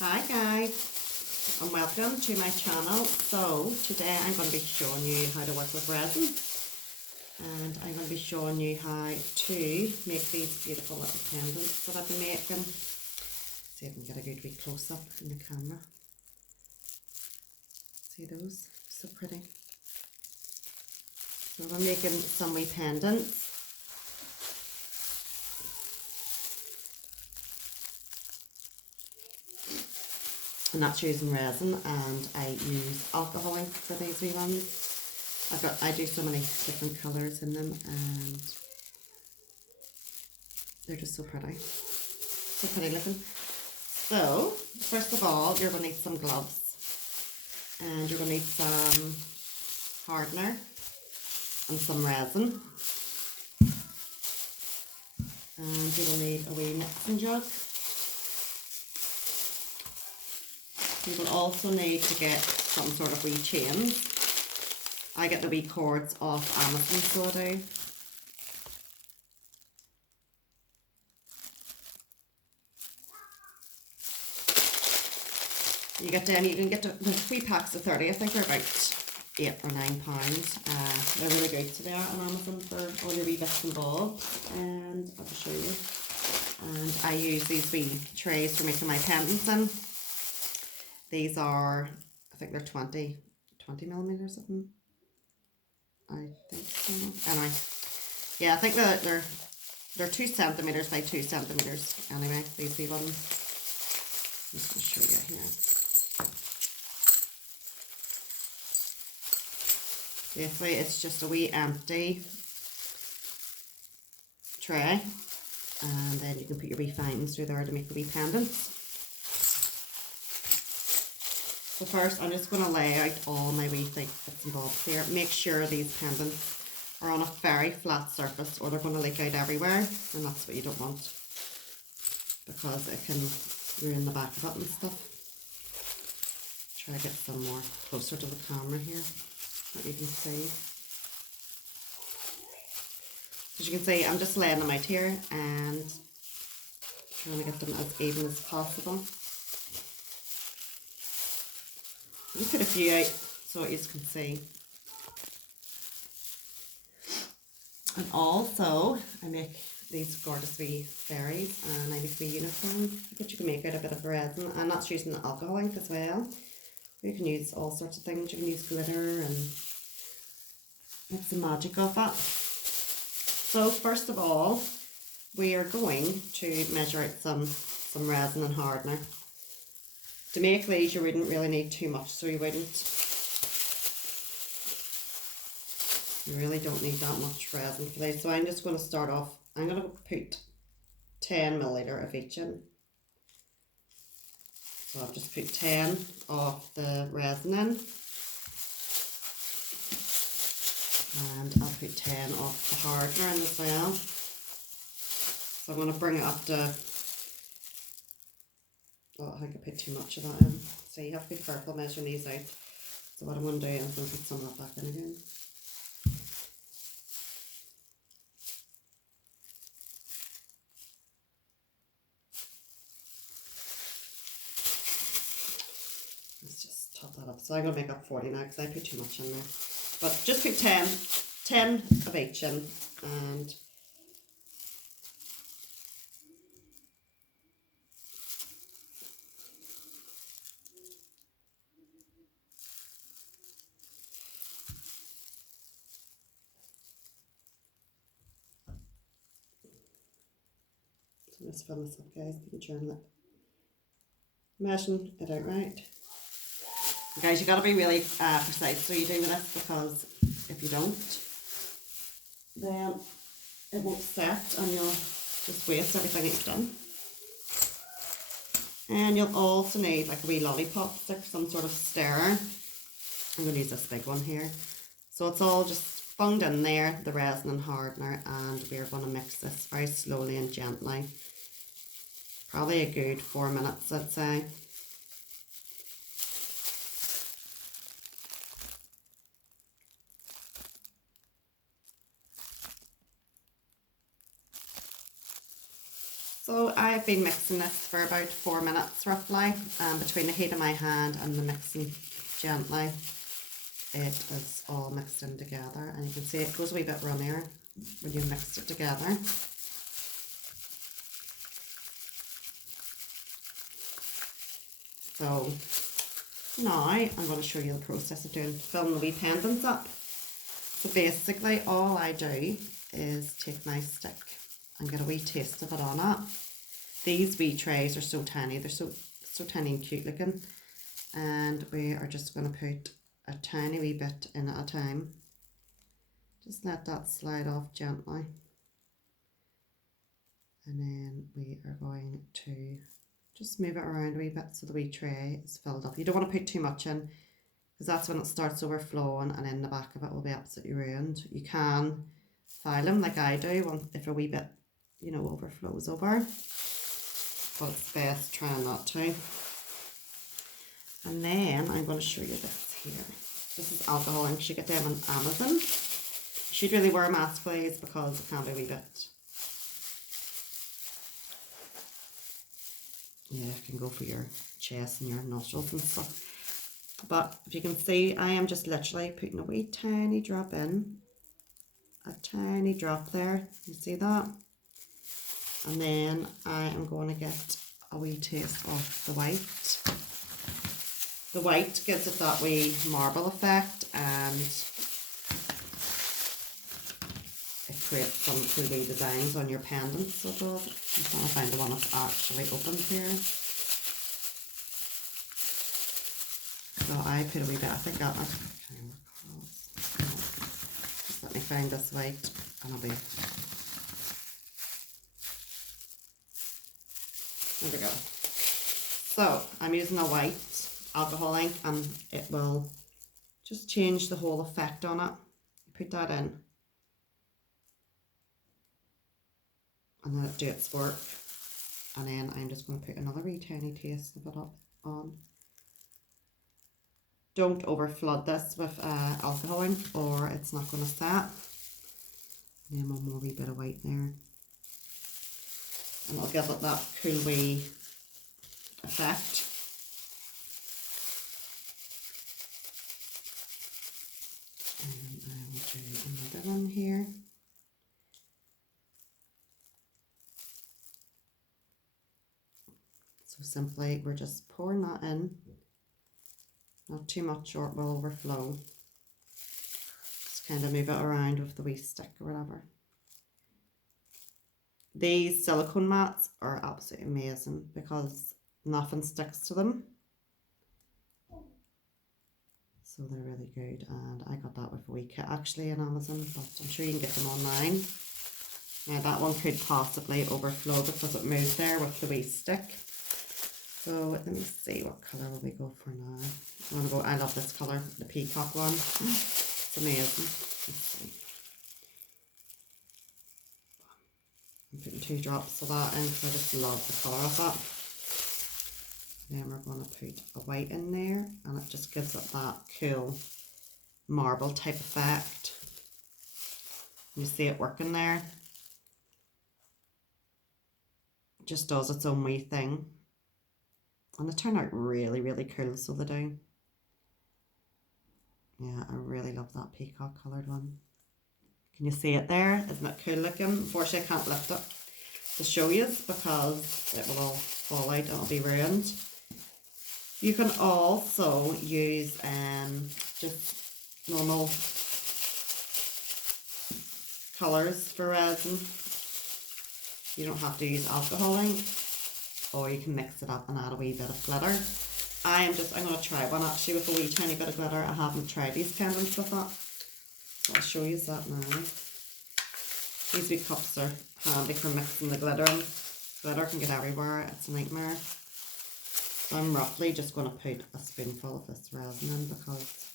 Hi guys, and welcome to my channel. So today I'm going to be showing you how to work with resin, and I'm going to be showing you how to make these beautiful little pendants that I've been making. See if I can get a good wee close up in the camera. See those? So pretty. So I'm making some wee pendants. And that's using resin, and I use alcohol ink for these wee ones. I do so many different colours in them, and they're just so pretty. So pretty looking. So, first of all, you're going to need some gloves, and you're going to need some hardener and some resin, and you will need a wee mixing jug. You will also need to get some sort of wee chains. I get the wee cords off Amazon, so I do. You can get the 3 packs of 30. I think they're about £8 or £9. They're really good today on Amazon for all your wee bits and bobs. And I'll just show you. And I use these wee trays for making my pendants in. These are, I think they're 20 millimeters of them. I think so. Anyway, yeah, I think that they're 2 centimeters by 2 centimeters. Anyway, these wee ones. I'm just going to show you here. Basically, it's just a wee empty tray, and then you can put your wee findings through there to make the wee pendants. So first, I'm just going to lay out all my wee bits and bobs here. Make sure these pendants are on a very flat surface, or they're going to leak out everywhere, and that's what you don't want, because it can ruin the back of it and stuff. Try to get some more closer to the camera here, that you can see. As you can see, I'm just laying them out here and trying to get them as even as possible. Just put a few out so you can see. And also, I make these gorgeous wee fairies, and I make wee unicorns that you can make out a bit of resin, and that's using the alcohol ink as well. You can use all sorts of things. You can use glitter and make some magic of it. So first of all, we are going to measure out some resin and hardener. To make these, you wouldn't really need too much, so you wouldn't. You really don't need that much resin for these. So I'm just going to start off. I'm going to put 10 milliliter of each in. So I've just put 10 of the resin in. And I'll put 10 of the hardener in as well. So I'm going to bring it up to, oh, I think I put too much of that in. So you have to be careful measuring these out. So what I'm going to do is I'm going to put some of that back in again. Let's just top that up. So I'm going to make up 40 now because I put too much in there. But just put 10 of each in, and so let's fill this up, guys. You can turn that, measuring it out right. Guys, you got to be really precise so you do with this, because if you don't, then it won't set and you'll just waste everything you've done. And you'll also need like a wee lollipop stick, some sort of stirrer. I'm going to use this big one here. So it's all just bunged in there, the resin and hardener, and we're going to mix this very slowly and gently. Probably a good 4 minutes, I'd say. So I've been mixing this for about 4 minutes roughly, between the heat of my hand and the mixing gently. It is all mixed in together, and you can see it goes a wee bit runnier when you mix it together. So now I'm going to show you the process of filling the wee pendants up. So basically all I do is take my stick and get a wee taste of it on it. These wee trays are so tiny, they're so tiny and cute looking, and we are just going to put a tiny wee bit in at a time. Just let that slide off gently, and then we are going to just move it around a wee bit so the wee tray is filled up. You don't want to put too much in, because that's when it starts overflowing, and then the back of it will be absolutely ruined. You can file them like I do if a wee bit, you know, overflows over, but it's best trying not to. And then I'm going to show you this here. This is alcohol ink. You get them on Amazon. You should really wear a mask, please, because it can be a wee bit, yeah, it can go for your chest and your nostrils and stuff. But if you can see, I am just literally putting a wee tiny drop in. A tiny drop there. You see that? And then I am going to get a wee taste of the white. The white gives it that wee marble effect, and it creates some cool wee designs on your pendants. So I'm trying to find the one that's actually opened here. So I put a wee bit, I think that, just let me find this white, and I'll be, there we go. So I'm using a white alcohol ink, and it will just change the whole effect on it. Put that in, and let it do its work, and then I'm just going to put another wee tiny taste of it up on. Don't over flood this with alcohol ink, or it's not going to set. And then one more wee bit of white there, and it'll give it that cool wee effect. And I will do another one here. So simply we're just pouring that in, not too much or it will overflow. Just kind of move it around with the wee stick or whatever. These silicone mats are absolutely amazing because nothing sticks to them. So they're really good, and I got that with a wee kit actually on Amazon, but I'm sure you can get them online. Now that one could possibly overflow because it moved there with the wee stick. So let me see, what colour will we go for now? I love this colour, the peacock one. It's amazing. Let's see. I'm putting 2 drops of that in because I just love the colour of that. Then we're going to put a white in there, and it just gives it that cool marble type effect. You see it working there. It just does its own wee thing. And they turn out really, really cool, so they do. Yeah, I really love that peacock coloured one. Can you see it there? Isn't it cool looking? Unfortunately, I can't lift it to show you because it will all fall out and it'll be ruined. You can also use just normal colours for resin. You don't have to use alcohol ink, or you can mix it up and add a wee bit of glitter. I'm going to try one actually with a wee tiny bit of glitter. I haven't tried these pendants with that, so I'll show you that now. These wee cups are handy for mixing the glitter in. Glitter can get everywhere, it's a nightmare. So I'm roughly just going to put a spoonful of this resin in because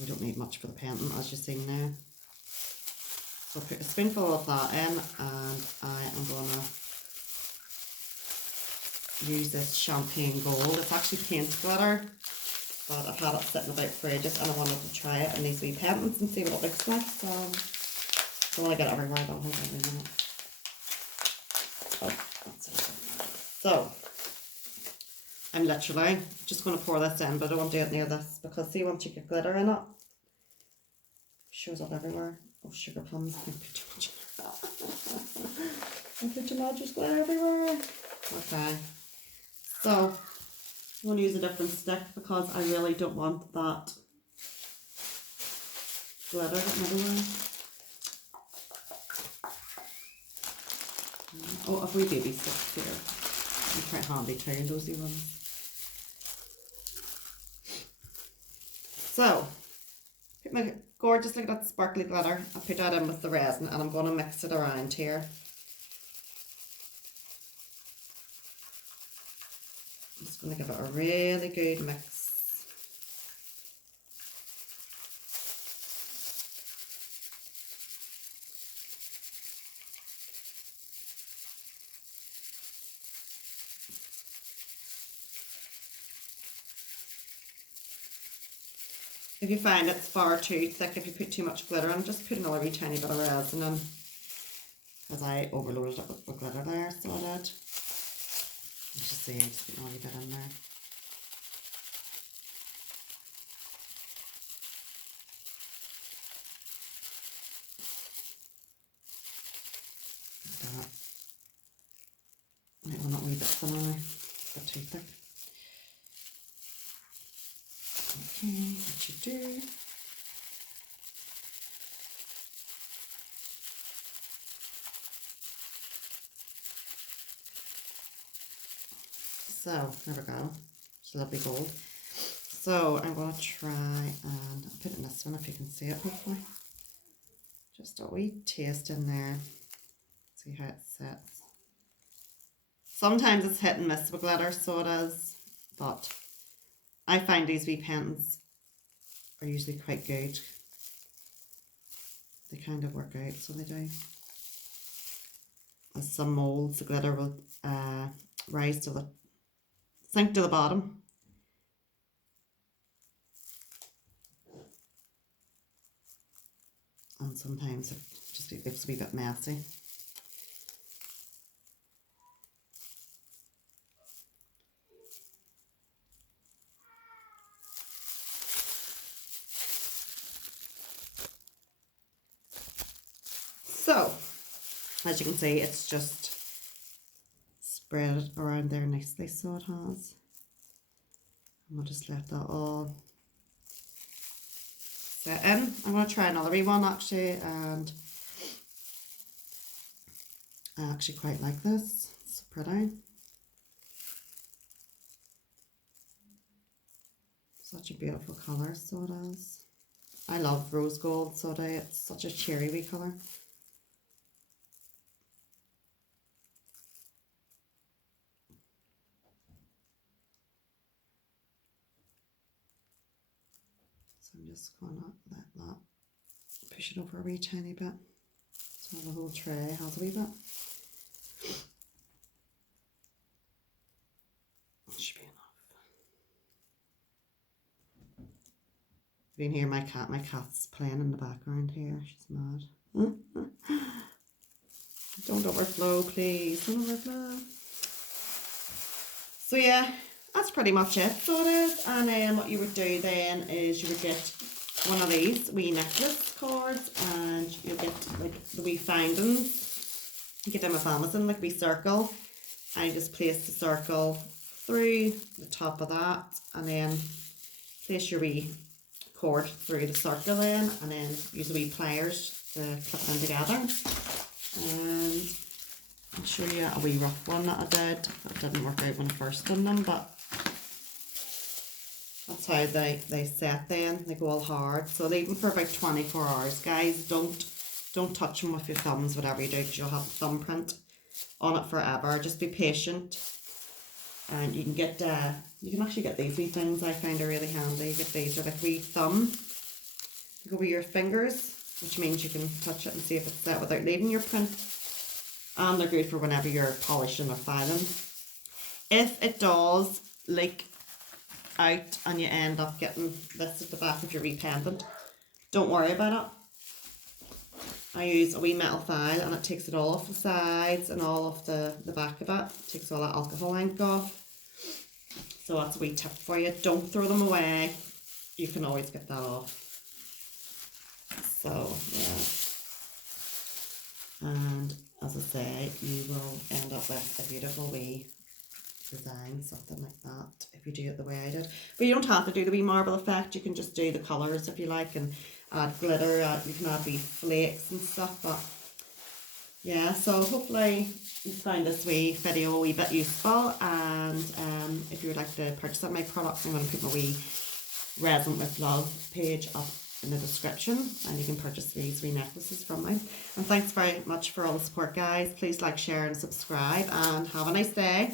we don't need much for the pendant, as you've seen now. So I'll put a spoonful of that in, and I am going to use this champagne gold. It's actually paint glitter, but I've had it sitting about for ages and I wanted to try it in these wee pendants and see what it looks like. So I want to get it everywhere, but I'll hold on a minute. So I'm literally just going to pour this in, but I don't want to do it near this because see, once you get glitter in it, shows up everywhere. Oh, sugar plums. I put too much in there. I put too much, just glitter everywhere. Okay. So I'm going to use a different stick because I really don't want that glitter getting everywhere. Oh, a wee baby stick here. They're quite handy too, those wee ones. So, put my gorgeous, look at that sparkly glitter. I put that in with the resin and I'm going to mix it around here. I'm just going to give it a really good mix. If you find it's far too thick, if you put too much glitter on, just put another wee tiny bit of resin in. Because I overloaded it with glitter there, so I did. You should see, I just put a wee bit in there. Like that. Might want that wee bit thinner now. It's a bit too thick. Okay, what you do. So, there we go. It's a lovely gold. So, I'm going to try and I'll put it in this one if you can see it, hopefully. Just a wee taste in there. See how it sits. Sometimes it's hit and miss with glitter, so it is. But I find these wee pens are usually quite good. They kind of work out, so they do. As some moulds, the glitter will rise to the sink to the bottom. And sometimes it just looks a wee bit messy. So, as you can see, it's just spread around there nicely, so it has. And we'll just let that all set in. I'm going to try another wee one actually, and I actually quite like this. It's so pretty. Such a beautiful colour, so it is. I love rose gold, so it's such a cherry wee colour. So I'm just going to let that push it over a wee tiny bit. So the whole tray has a wee bit. That should be enough. You can hear my cat's playing in the background here. She's mad. Don't overflow, please. Don't overflow. So yeah, that's pretty much it. So it is. And then what you would do then is you would get one of these wee necklace cards, and you'll get like the wee findings. You get them off Amazon, like wee circle. I just place the circle through the top of that, and then place your wee cord through the circle then, and then use the wee pliers to clip them together. And I'll show you a wee rough one that I did. That didn't work out when I first done them, but that's how they set then. They go all hard. So they even for about 24 hours. Guys, don't touch them with your thumbs, whatever you do, because you'll have a thumbprint on it forever. Just be patient. And you can get you can actually get these wee things. I find are really handy. You get these, are like wee thumb. You go with your fingers, which means you can touch it and see if it's set without leaving your print. And they're good for whenever you're polishing or filing. If it does leak out and you end up getting this at the back of your wee pendant, don't worry about it. I use a wee metal file and it takes it all off the sides and all off the back of it. It takes all that alcohol ink off. So that's a wee tip for you. Don't throw them away. You can always get that off. So, yeah. And as I say, you will end up with a beautiful wee design, something like that, if you do it the way I did. But you don't have to do the wee marble effect. You can just do the colours if you like, and add glitter. You can add wee flakes and stuff. But yeah, so hopefully you found this wee video a wee bit useful. And if you would like to purchase some of my products, I'm going to put my wee Resin with Love page up in the description, and you can purchase these wee necklaces from me. And thanks very much for all the support, guys. Please like, share and subscribe, and have a nice day.